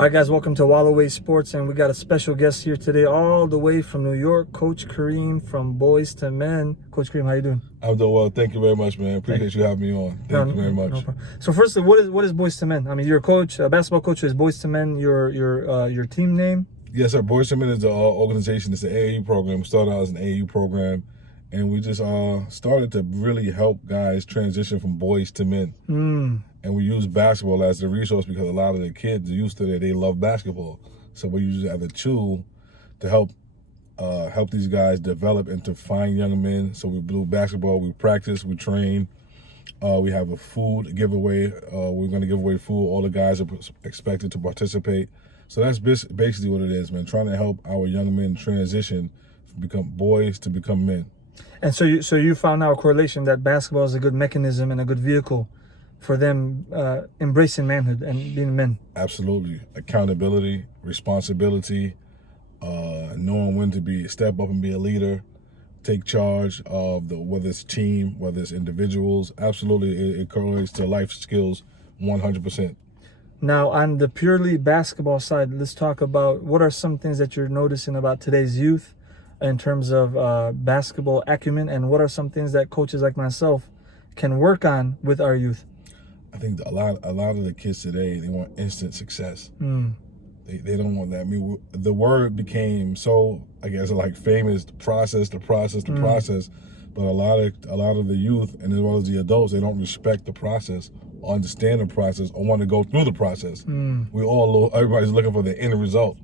All right, guys, welcome to Walloway Sports, and we got a special guest here today, all the way from New York, Coach Kareem from Boys to Men. Coach Kareem, how you doing? I'm doing well. Thank you very much, man. Appreciate you having me on. Thank you very much. No problem. So, firstly, what is Boys to Men? I mean, you're a coach, a basketball coach. Is Boys to Men your team name? Yes, sir. Boys to Men is the organization. It's an AAU program. We started out as an AAU program, and we just started to really help guys transition from boys to men. And we use basketball as the resource because a lot of the kids used to it, they love basketball. So we use it as a tool to help these guys develop and to find young men. So we do basketball, we practice, we train. We have a food giveaway. We're going to give away food. All the guys are expected to participate. So that's basically what it is, man. Trying to help our young men transition from become boys to become men. And so you found now a correlation that basketball is a good mechanism and a good vehicle for them embracing manhood and being men. Absolutely. Accountability, responsibility, knowing when to step up and be a leader, take charge of whether it's team, whether it's individuals. Absolutely, it correlates to life skills 100%. Now, on the purely basketball side, let's talk about what are some things that you're noticing about today's youth in terms of basketball acumen, and what are some things that coaches like myself can work on with our youth? I think a lot of the kids today, they want instant success. They don't want that. I mean, the word became so, I guess, like famous, the process. But a lot of the youth, and as well as the adults, they don't respect the process, or understand the process, or want to go through the process. Everybody's looking for the end result.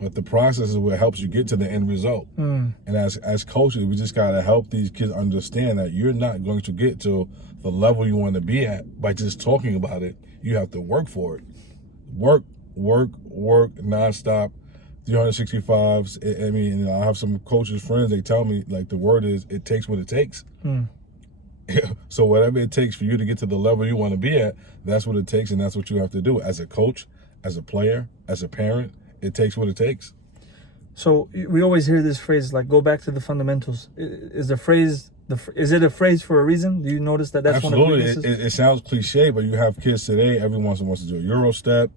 But the process is what helps you get to the end result. And as coaches, we just got to help these kids understand that you're not going to get to the level you want to be at by just talking about it. You have to work for it. Work nonstop, 365s. I mean, I have some coaches, friends, they tell me, like, the word is, it takes what it takes. So whatever it takes for you to get to the level you want to be at, that's what it takes, and that's what you have to do. As a coach, as a player, as a parent, it takes what it takes. So we always hear this phrase, like, go back to the fundamentals. Is it a phrase for a reason? Do you notice that that's Absolutely. One of the it sounds cliche, but you have kids today, everyone wants to do a Euro step,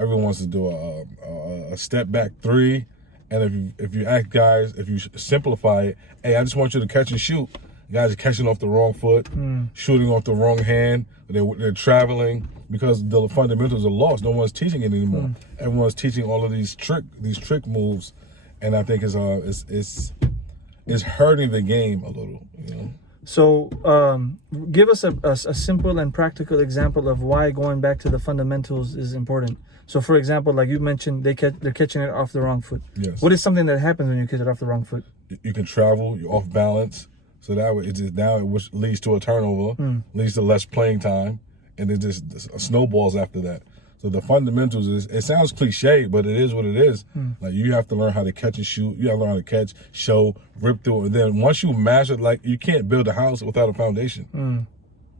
everyone wants to do a step back three. And if you ask guys, if you simplify it, hey, I just want you to catch and shoot. Guys are catching off the wrong foot, shooting off the wrong hand. They're traveling because the fundamentals are lost. No one's teaching it anymore. Everyone's teaching all of these trick moves, and I think it's hurting the game a little. You know? So give us a simple and practical example of why going back to the fundamentals is important. So, for example, like you mentioned, they're catching it off the wrong foot. Yes. What is something that happens when you catch it off the wrong foot? You can travel. You're off balance. So that way, which leads to a turnover, leads to less playing time, and it just snowballs after that. So the fundamentals it sounds cliche, but it is what it is. Like, you have to learn how to catch and shoot. You have to learn how to catch, show, rip through it. And then once you master, like, you can't build a house without a foundation.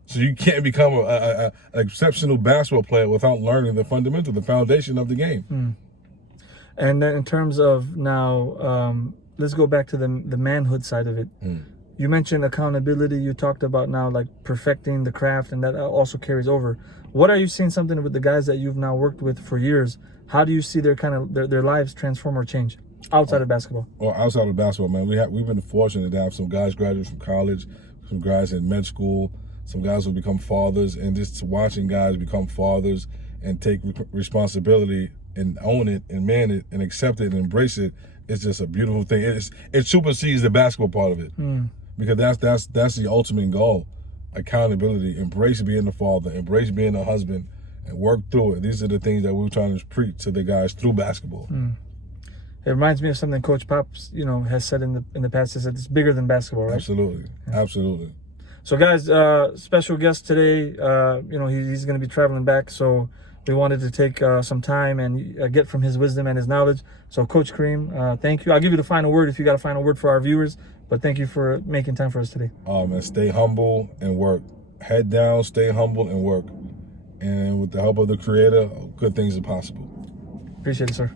So you can't become an exceptional basketball player without learning the fundamental, the foundation of the game. And then in terms of now, let's go back to the manhood side of it. You mentioned accountability. You talked about now, like, perfecting the craft, and that also carries over. What are you seeing something with the guys that you've now worked with for years? How do you see their lives transform or change outside of basketball? Well, outside of basketball, man, we've been fortunate to have some guys graduate from college, some guys in med school, some guys who become fathers, and just watching guys become fathers and take responsibility and own it and man it and accept it and embrace it. It's just a beautiful thing. It supersedes the basketball part of it. Because that's the ultimate goal. Accountability, embrace being a father, embrace being a husband, and work through it. These are the things that we're trying to preach to the guys through basketball. It reminds me of something Coach Pops, has said in the past. He said it's bigger than basketball, right? Absolutely, absolutely. So, guys, special guest today. He's going to be traveling back, so we wanted to take some time and get from his wisdom and his knowledge. So, Coach Kareem, thank you. I'll give you the final word if you got a final word for our viewers. But thank you for making time for us today. Man, stay humble and work. Head down, stay humble and work. And with the help of the Creator, good things are possible. Appreciate it, sir.